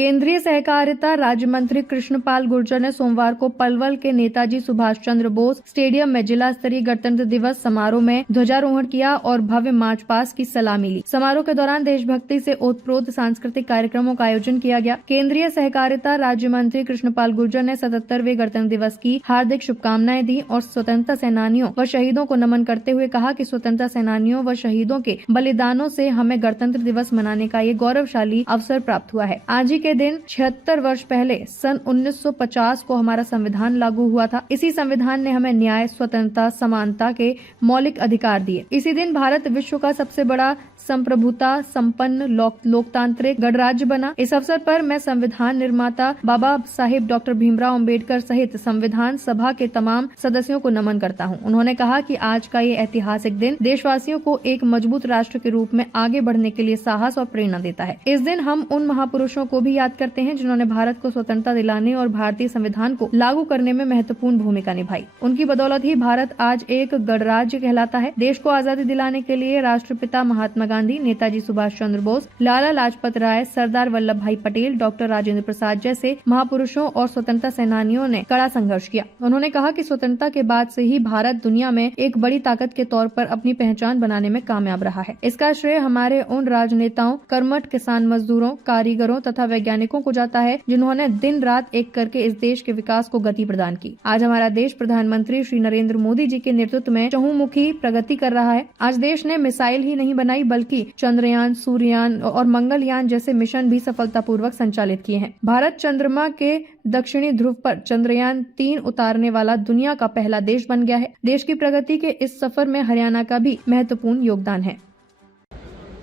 केंद्रीय सहकारिता राज्य मंत्री कृष्णपाल गुर्जर ने सोमवार को पलवल के नेताजी सुभाष चंद्र बोस स्टेडियम में जिला स्तरीय गणतंत्र दिवस समारोह में ध्वजारोहण किया और भव्य मार्च पास्ट की सलामी ली। समारोह के दौरान देशभक्ति से ओतप्रोत सांस्कृतिक कार्यक्रमों का आयोजन किया गया। केंद्रीय सहकारिता राज्य मंत्री कृष्णपाल गुर्जर ने 77वें गणतंत्र दिवस की हार्दिक शुभकामनाएं दी और स्वतंत्रता सेनानियों व शहीदों को नमन करते हुए कहा कि स्वतंत्रता सेनानियों व शहीदों के बलिदानों से हमें गणतंत्र दिवस मनाने का ये गौरवशाली अवसर प्राप्त हुआ है। आज ही के दिन 76 वर्ष पहले सन 1950 को हमारा संविधान लागू हुआ था। इसी संविधान ने हमें न्याय, स्वतंत्रता, समानता के मौलिक अधिकार दिए। इसी दिन भारत विश्व का सबसे बड़ा संप्रभुता संपन्न लोकतांत्रिक गणराज्य बना। इस अवसर पर मैं संविधान निर्माता बाबा साहेब डॉक्टर भीमराव अंबेडकर सहित संविधान सभा के तमाम सदस्यों को नमन करता हूं। उन्होंने कहा कि आज का ये ऐतिहासिक दिन देशवासियों को एक मजबूत राष्ट्र के रूप में आगे बढ़ने के लिए साहस और प्रेरणा देता है। इस दिन हम उन महापुरुषों को भी याद करते हैं जिन्होंने भारत को स्वतंत्रता दिलाने और भारतीय संविधान को लागू करने में महत्वपूर्ण भूमिका निभाई। उनकी बदौलत ही भारत आज एक गणराज्य कहलाता है। देश को आजादी दिलाने के लिए राष्ट्रपिता महात्मा गांधी, नेताजी सुभाष चंद्र बोस, लाला लाजपत राय, सरदार वल्लभ भाई पटेल, डॉक्टर राजेंद्र प्रसाद जैसे महापुरुषों और स्वतंत्रता सेनानियों ने कड़ा संघर्ष किया। उन्होंने कहा कि स्वतंत्रता के बाद से ही भारत दुनिया में एक बड़ी ताकत के तौर पर अपनी पहचान बनाने में कामयाब रहा है। इसका श्रेय हमारे उन राजनेताओं, कर्मठ किसान मजदूरों, कारीगरों तथा वैज्ञानिकों को जाता है जिन्होंने दिन रात एक करके इस देश के विकास को गति प्रदान की। आज हमारा देश प्रधानमंत्री श्री नरेंद्र मोदी जी के नेतृत्व में चहुमुखी प्रगति कर रहा है। आज देश ने मिसाइल ही नहीं बनाई बल्कि चंद्रयान, सूर्ययान और मंगलयान जैसे मिशन भी सफलतापूर्वक संचालित किए हैं। भारत चंद्रमा के दक्षिणी ध्रुव पर चंद्रयान 3 उतारने वाला दुनिया का पहला देश बन गया है। देश की प्रगति के इस सफर में हरियाणा का भी महत्वपूर्ण योगदान है।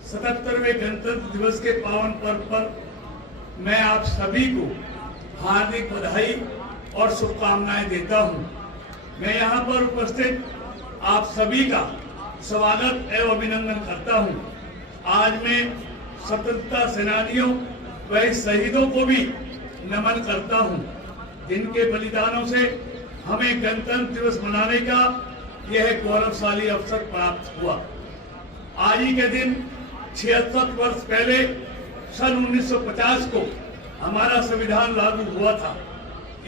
77वें गणतंत्र दिवस के पावन पर्व पर मैं आप सभी को हार्दिक बधाई और शुभकामनाएं देता हूं। मैं यहां पर उपस्थित आप सभी का स्वागत एवं अभिनंदन करता हूं। आज मैं स्वतंत्रता सेनानियों व शहीदों को भी नमन करता हूं, जिनके बलिदानों से हमें गणतंत्र दिवस मनाने का यह गौरवशाली अवसर प्राप्त हुआ। आज ही के दिन 76 वर्ष पहले सन 1950 को हमारा संविधान लागू हुआ था।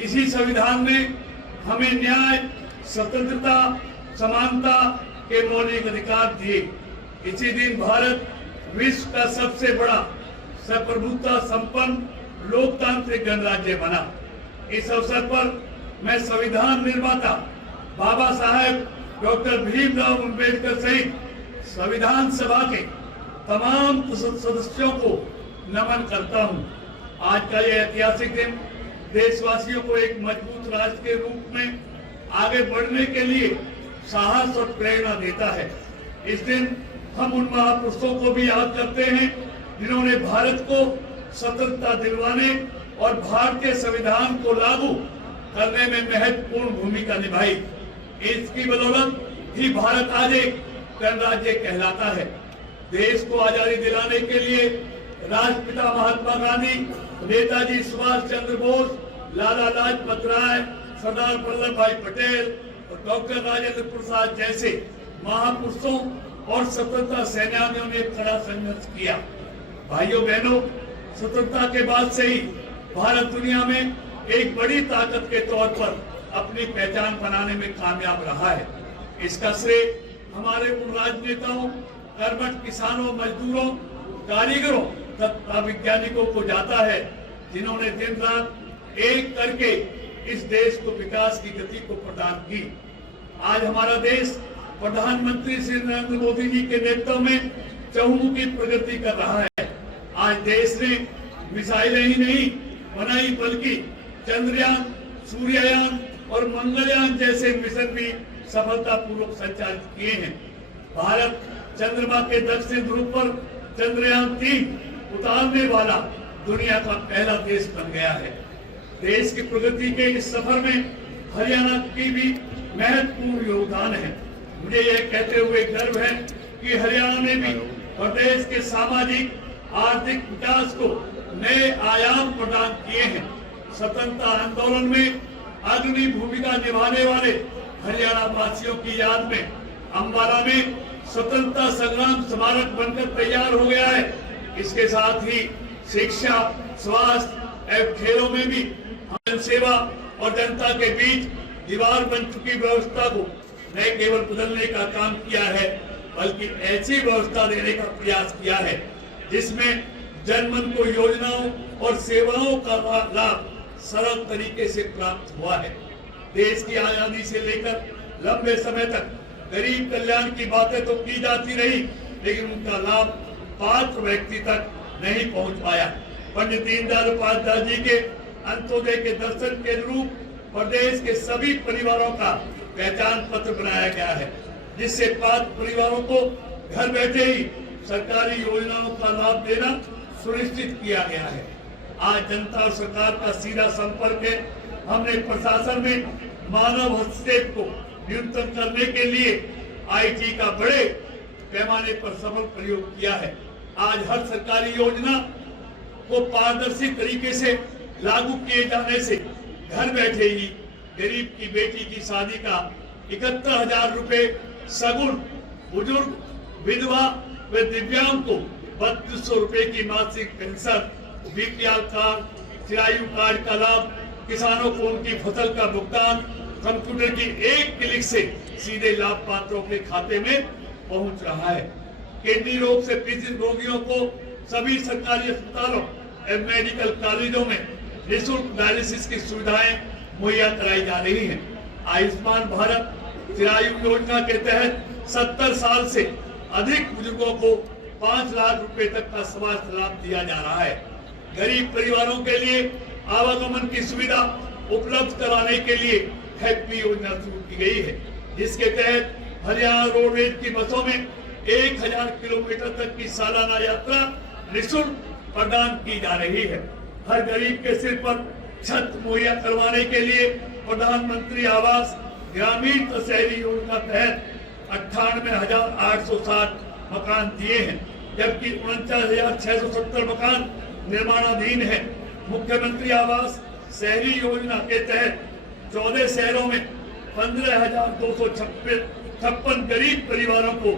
इसी संविधान ने हमें न्याय, स्वतंत्रता, समानता के मौलिक अधिकार दिए। इसी दिन भारत विश्व का सबसे बड़ा संप्रभुता संपन्न लोकतांत्रिक गणराज्य बना। इस अवसर पर मैं संविधान निर्माता बाबा साहेब डॉक्टर भीमराव अंबेडकर सहित संविधान सभा के तमाम सदस्यों को नमन करता हूं। आज का यह ऐतिहासिक दिन देशवासियों को एक मजबूत राष्ट्र के रूप में आगे बढ़ने के लिए साहस और प्रेरणा देता है। इस दिन हम उन महापुरुषों को भी याद करते हैं जिन्होंने भारत को स्वतंत्रता दिलवाने और भारतीय संविधान को लागू करने में महत्वपूर्ण भूमिका निभाई। इसकी बदौलत ही भारत आज एक गणराज्य कहलाता है। देश को आजादी दिलाने के लिए राष्ट्रपिता महात्मा गांधी, नेताजी सुभाष चंद्र बोस, लाला लाजपत राय, सरदार वल्लभ भाई पटेल और डॉक्टर राजेंद्र प्रसाद जैसे महापुरुषों और स्वतंत्रता सेनानियों ने कड़ा संघर्ष किया। भाइयों बहनों, स्वतंत्रता के बाद से ही भारत दुनिया में एक बड़ी ताकत के तौर पर अपनी पहचान बनाने में कामयाब रहा है। इसका श्रेय हमारे उन राजनेताओं, कर्मठ किसानों, मजदूरों, कारीगरों तथा वैज्ञानिकों को जाता है जिन्होंने दिन रात एक करके इस देश को विकास की गति को प्रदान की। आज हमारा देश प्रधानमंत्री श्री नरेंद्र मोदी जी के नेतृत्व में चहुमुखी प्रगति कर रहा है। आज देश ने मिसाइलें ही नहीं बनाई बल्कि चंद्रयान, सूर्ययान और मंगलयान जैसे मिशन भी सफलतापूर्वक संचालित किए हैं। भारत चंद्रमा के दक्षिण ध्रुव पर चंद्रयान 3 उतारने वाला दुनिया का पहला देश बन गया है। देश की प्रगति के इस सफर में हरियाणा की भी महत्वपूर्ण योगदान है। मुझे यह कहते हुए गर्व है कि हरियाणा ने भी प्रदेश के सामाजिक आर्थिक विकास को नए आयाम प्रदान किए हैं। स्वतंत्रता आंदोलन में अग्रणी भूमिका निभाने वाले हरियाणा वासियों की याद में अंबाला में स्वतंत्रता संग्राम स्मारक बनकर तैयार हो गया है। इसके साथ ही शिक्षा, स्वास्थ्य एवं खेलों में भी जन सेवा और जनता के बीच दीवार बन चुकी व्यवस्था को न केवल बदलने का काम किया है, बल्कि ऐसी व्यवस्था देने का प्रयास किया है जिसमें जनमन को योजनाओं और सेवाओं का लाभ सरल तरीके से प्राप्त हुआ है। देश की आजादी से लेकर लंबे समय तक गरीब कल्याण की बातें तो की जाती रही, लेकिन उनका लाभ पात्र व्यक्ति तक नहीं पहुंच पाया। पंडित दीनदयाल उपाध्याय जी के अंत्योदय के दर्शन के अनुरूप प्रदेश के सभी परिवारों का पहचान पत्र बनाया गया है, जिससे पात्र परिवारों को घर बैठे ही सरकारी योजनाओं का लाभ देना सुनिश्चित किया गया है। आज जनता और सरकार का सीधा संपर्क है। हमने प्रशासन में मानव हस्तक्षेप को न्यूनतम करने के लिए IT का बड़े पैमाने पर सफल प्रयोग किया है। आज हर सरकारी योजना को पारदर्शी तरीके से लागू किए जाने से घर बैठे ही गरीब की बेटी की शादी का 71,000 रुपए सगुन, बुजुर्ग, विधवा व दिव्यांग को 3200 रुपए की मासिक pension, BPL card, Chirayu card का लाभ, किसानों को उनकी फसल का भुगतान कंप्यूटर की एक क्लिक से सीधे लाभ पात्रों के खाते में पहुंच रहा है। किडनी रोग से पीड़ित रोगियों को सभी सरकारी अस्पतालों एवं मेडिकल कॉलेजों में निःशुल्क डायलिसिस की सुविधाएं मुहैया कराई जा रही हैं। आयुष्मान भारत चिरायु योजना के तहत 70 साल से अधिक बुजुर्गों को 5 लाख रुपए तक का स्वास्थ्य लाभ दिया जा रहा है। गरीब परिवारों के लिए आवागमन की सुविधा उपलब्ध कराने के लिए हैप्पी योजना शुरू की गई है, जिसके तहत हरियाणा रोडवेज की बसों में 1000 किलोमीटर तक की सालाना यात्रा निःशुल्क प्रदान की जा रही है। हर गरीब के सिर पर छत मुहैया करवाने के लिए प्रधानमंत्री आवास ग्रामीण शहरी योजना तहत 98,860 मकान दिए हैं, जबकि 49,670 मकान निर्माणाधीन है। मुख्यमंत्री आवास शहरी योजना के तहत 14 शहरों में 15,256 गरीब परिवारों को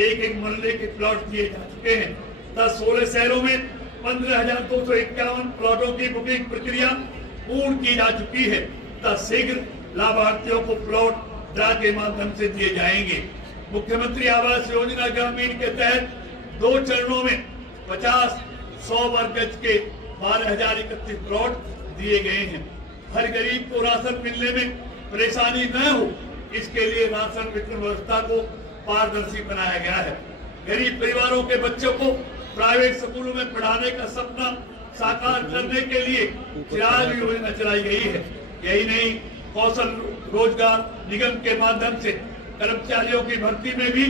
एक मोहल्ले के प्लॉट दिए जा चुके हैं। 16 शहरों में 15,251 प्लॉटों की बुकिंग प्रक्रिया पूर्ण की जा चुकी है। शीघ्र लाभार्थियों को प्लॉट ड्रा के माध्यम से दिए जाएंगे। मुख्यमंत्री आवास योजना ग्रामीण के तहत 2 चरणों में 50-100 वर्ग गज के 12,031 प्लॉट दिए गए हैं। हर गरीब को राशन मिलने में परेशानी न हो, इसके लिए राशन वितरण व्यवस्था को पारदर्शी बनाया गया है। गरीब परिवारों के बच्चों को प्राइवेट स्कूलों में पढ़ाने का सपना साकार करने के लिए चिराग योजना चलाई गई है। यही नहीं, कौशल रोजगार निगम के माध्यम से कर्मचारियों की भर्ती में भी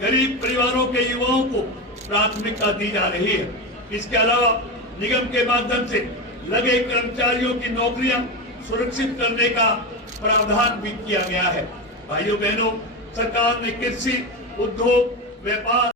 गरीब परिवारों के युवाओं को प्राथमिकता दी जा रही है। इसके अलावा निगम के माध्यम से लगे कर्मचारियों की नौकरियां सुरक्षित करने का प्रावधान भी किया गया है। भाइयों बहनों, सरकार ने कृषि, उद्योग, व्यापार,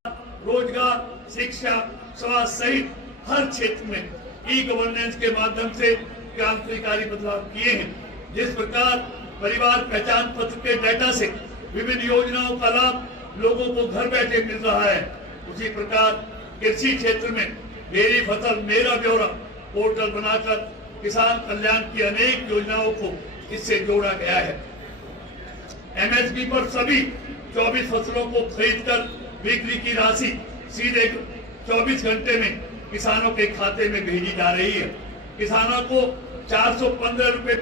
रोजगार, शिक्षा, स्वास्थ्य सहित हर क्षेत्र में ई-गवर्नेंस के माध्यम से क्रांतिकारी बदलाव किए हैं। जिस प्रकार परिवार पहचान पत्र के डेटा से विभिन्न योजनाओं का लाभ लोगों को घर बैठे मिल रहा है, उसी प्रकार कृषि क्षेत्र में मेरी फसल मेरा ब्यौरा पोर्टल बनाकर किसान कल्याण की अनेक योजनाओं को इससे जोड़ा गया है। MSP पर सभी 24 फसलों को खरीदकर बिक्री की राशि सीधे 24 घंटे में किसानों के खाते में भेजी जा रही है। किसानों को 415 रुपए